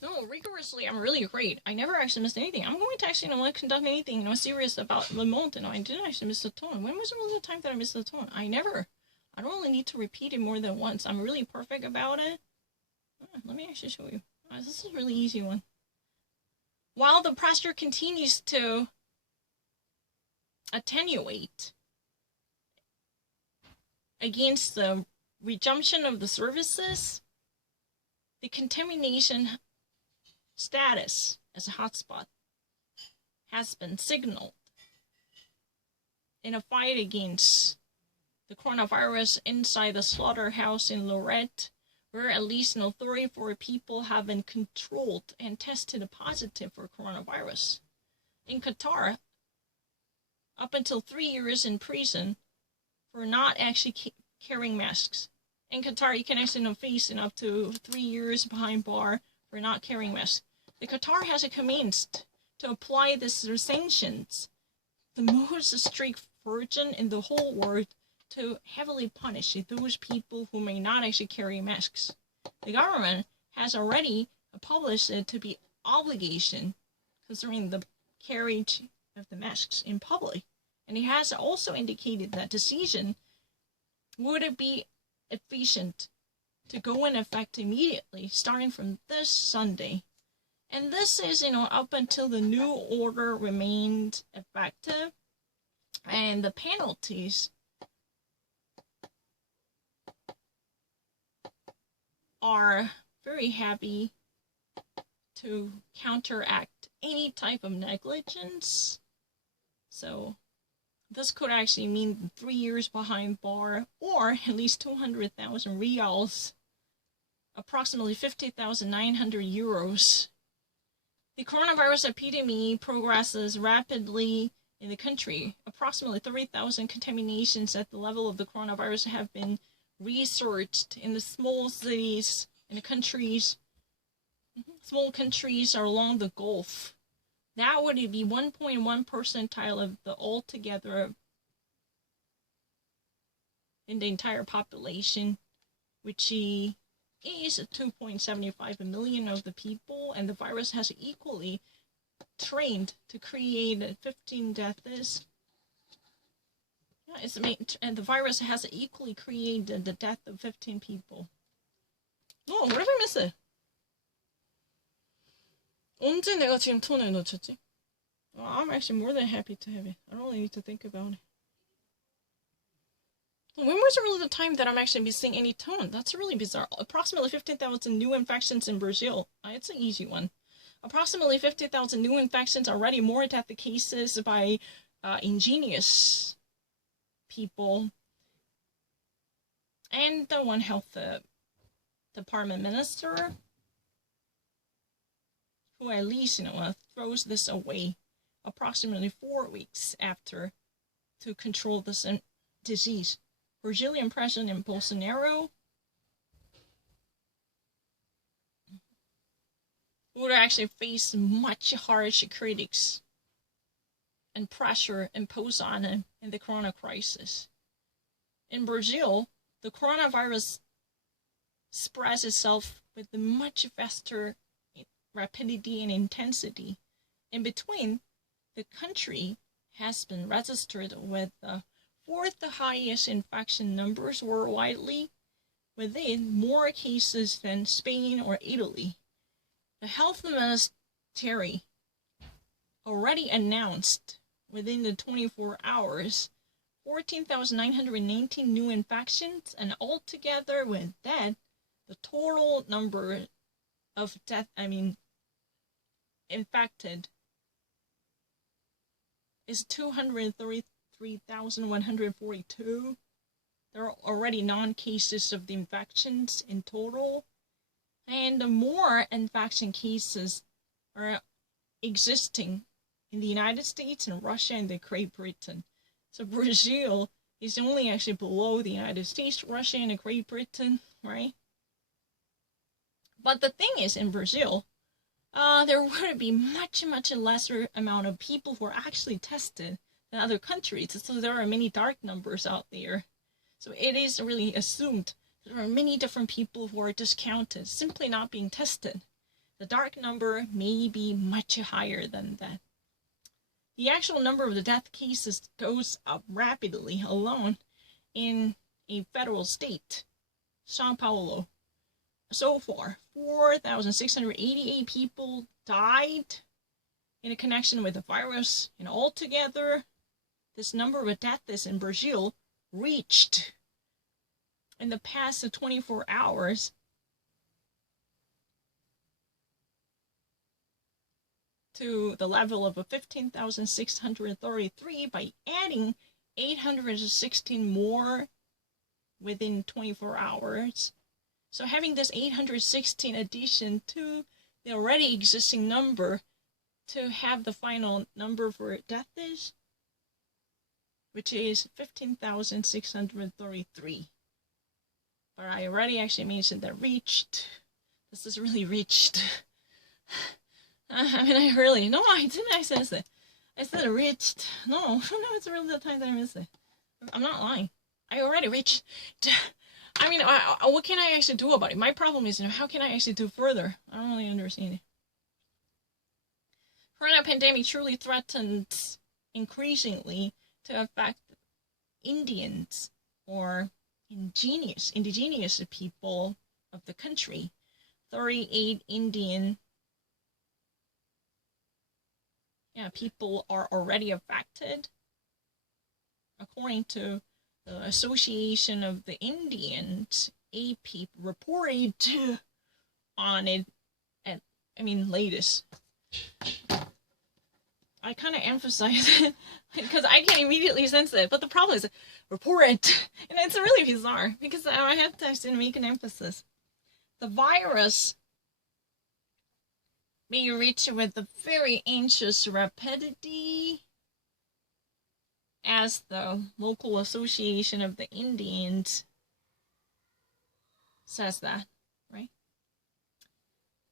No, rigorously, I'm really great. I never actually missed anything. I'm going to actually not conduct anything, serious about Le Monde. I didn't actually miss the tone. When was the time that I missed the tone? I never. I don't really need to repeat it more than once. I'm really perfect about it. Let me actually show you. This is a really easy one. While the pressure continues to attenuate against the resumption of the services, the contamination status as a hotspot has been signaled in a fight against the coronavirus inside the slaughterhouse in Lorette, where at least 34 people have been controlled and tested positive for coronavirus. In Qatar, up until 3 years in prison for not actually carrying masks. In Qatar, you can actually face up to 3 years behind bar for not carrying masks. The Qatar has commenced to apply these sanctions, the most strict version in the whole world, to heavily punish those people who may not actually carry masks. The government has already published it to be obligation concerning the carriage of the masks in public. And it has also indicated that decision would be efficient to go in effect immediately, starting from this Sunday. And this is, up until the new order remained effective. And the penalties are very heavy to counteract any type of negligence. So this could actually mean 3 years behind bar, or at least 200,000 reals, approximately 50,900 euros. The coronavirus epidemic progresses rapidly in the country. Approximately 30,000 contaminations at the level of the coronavirus have been researched in the small cities, in the countries, small countries are along the Gulf. That would be 1.1 percentile of the altogether in the entire population, which is 2.75 million of the people, and the virus has equally trained to create 15 deaths. And the virus has equally created the death of 15 people. Oh, what did I miss it? 언제 내가 지금 톤을 놓쳤지? I'm actually more than happy to have it. I don't really need to think about it. When was really the time that I'm actually missing any tone? That's really bizarre. Approximately 15,000 new infections in Brazil. It's an easy one. Approximately 50,000 new infections, already more death cases by ingenious people. And the One Health Department minister, who at least, throws this away approximately 4 weeks after to control this disease. Brazilian President Bolsonaro would actually face much harsh critics and pressure imposed on him in the corona crisis. In Brazil, the coronavirus spreads itself with much faster rapidity and intensity. In between, the country has been registered with the fourth highest infection numbers worldwide, within more cases than Spain or Italy. The health ministry already announced within the 24 hours 14,919 new infections, and altogether with that, the total number of infected is 233,142. There are already non-cases of the infections in total, and more infection cases are existing in the United States and Russia and the Great Britain. So Brazil is only actually below the United States, Russia, and Great Britain, right? But the thing is, in Brazil, there would be much lesser amount of people who are actually tested than other countries. So there are many dark numbers out there. So it is really assumed there are many different people who are discounted, simply not being tested. the dark number may be much higher than that. The actual number of the death cases goes up rapidly alone in a federal state, Sao Paulo. So far, 4,688 people died in a connection with the virus, and altogether, this number of deaths in Brazil reached, in the past 24 hours, to the level of 15,633 by adding 816 more within 24 hours. So having this 816 addition to the already existing number to have the final number for deaths, which is 15,633. But I already actually mentioned that reached. This is really reached. I mean, I didn't. I said it. I said reached. No, it's really the time that I missed it. I'm not lying. I already reached. I mean, what can I actually do about it? My problem is, how can I actually do further? I don't really understand it. Corona pandemic truly threatens increasingly to affect Indians or indigenous people of the country. 38 Indian people are already affected, according to the Association of the Indians. AP reported on it at, latest. I kind of emphasize it because I can immediately sense it, but the problem is reported, and it's really bizarre because I have to actually make an emphasis. The virus may reach with a very anxious rapidity, as the local association of the Indians says that, right?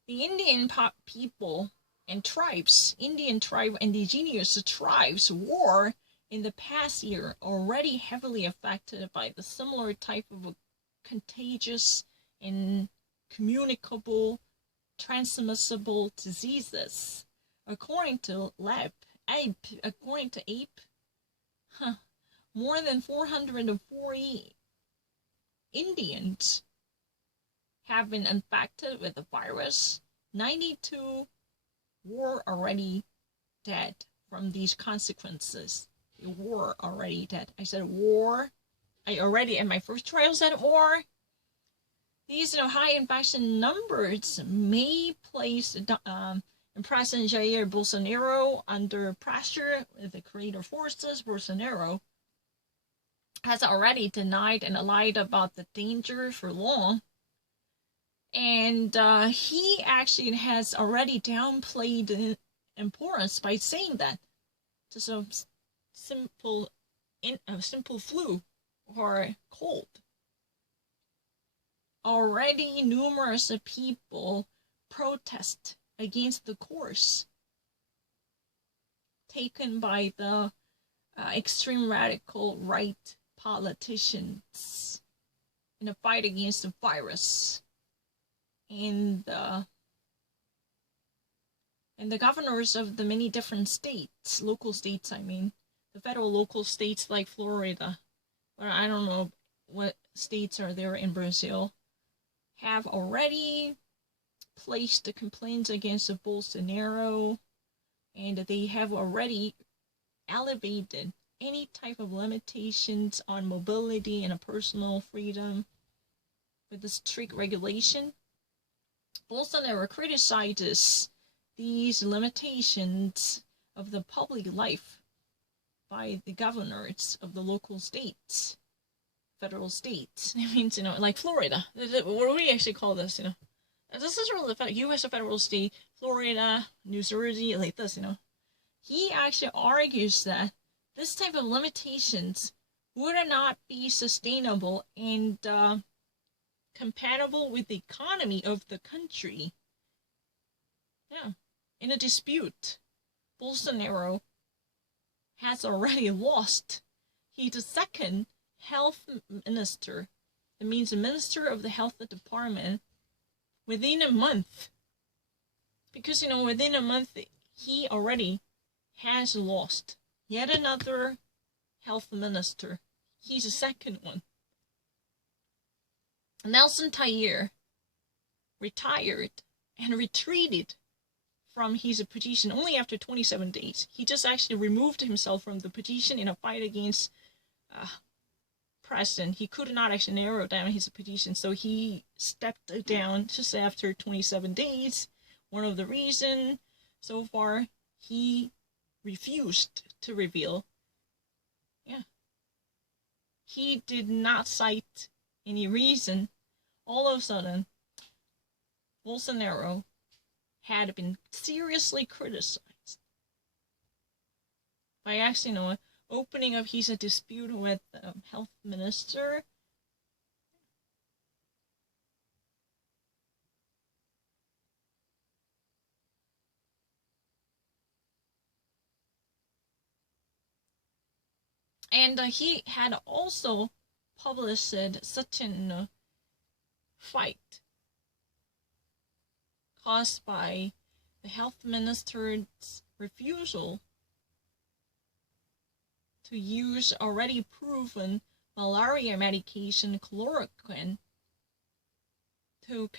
The Indian people and tribes, indigenous tribes, were in the past year already heavily affected by the similar type of contagious and communicable transmissible diseases. According to APE, more than 440 Indians have been infected with the virus. 92 were already dead from these consequences. They were already dead. I said war. I already, in my first trial, said war. These high infection numbers may place President Jair Bolsonaro under pressure with the creator forces. Bolsonaro has already denied and lied about the danger for long. And he actually has already downplayed the importance by saying that just a simple flu or cold. Already numerous people protest against the course taken by the extreme radical right politicians in the fight against the virus. And the governors of the many different states, local states, the federal local states like Florida, or I don't know what states are there in Brazil, have already placed the complaints against Bolsonaro, and they have already elevated any type of limitations on mobility and personal freedom with the strict regulation. Bolsonaro criticizes these limitations of the public life by the governors of the local states, federal states. It means, like Florida. What do we actually call this, This is really the U.S. federal state, Florida, New Jersey, like this, He actually argues that this type of limitations would not be sustainable and compatible with the economy of the country. Yeah. In a dispute, Bolsonaro has already lost. He's the second health minister. It means the minister of the health department within a month Because, within a month, he already has lost yet another health minister. He's the second one. Nelson Taiyer retired and retreated from his position only after 27 days. He just actually removed himself from the position in a fight against Preston. He could not actually narrow down his position, so he stepped down just after 27 days. One of the reasons so far, he refused to reveal. Yeah. He did not cite any reason. All of a sudden, Bolsonaro had been seriously criticized by actually, opening up his dispute with the health minister. And he had also published such a fight caused by the health minister's refusal to use already proven malaria medication chloroquine to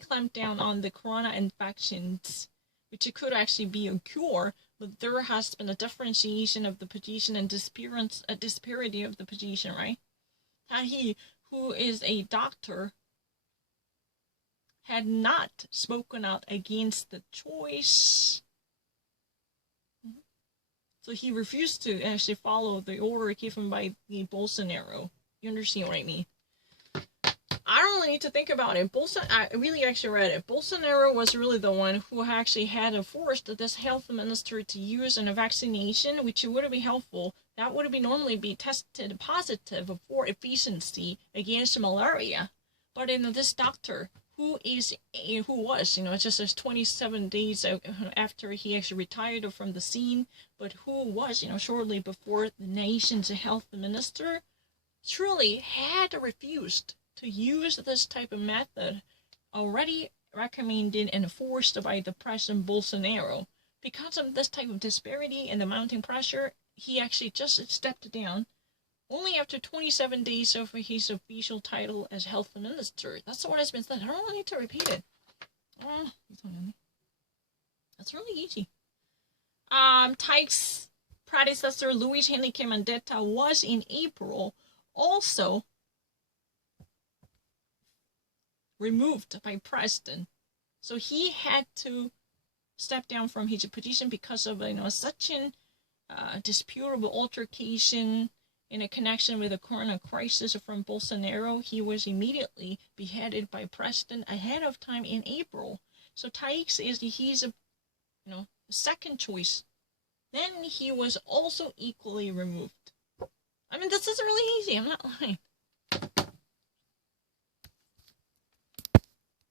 clamp down on the corona infections, which could actually be a cure, but there has been a differentiation of the position and a disparity of the position, right? That he, who is a doctor, had not spoken out against the choice. So he refused to actually follow the order given by the Bolsonaro. You understand what I mean? I don't really need to think about it. I really actually read it. Bolsonaro was really the one who actually had forced this health minister to use a vaccination, which would be helpful. That would normally be tested positive for efficiency against malaria. But this doctor, who was, just 27 days after he actually retired from the scene, but who was, shortly before the nation's health minister, truly had refused to use this type of method already recommended and enforced by the President Bolsonaro. Because of this type of disparity and the mounting pressure, he actually just stepped down only after 27 days of his official title as health minister. That's what has been said. I don't really need to repeat it. That's really easy. Taik's predecessor, Luis Henrique Mandetta, was in April also removed by Preston. So he had to step down from his position because of such an disputable altercation in a connection with the corona crisis from Bolsonaro. He was immediately beheaded by Preston ahead of time in April. So Taix he's a second choice. Then he was also equally removed. I mean, this is really easy. I'm not lying.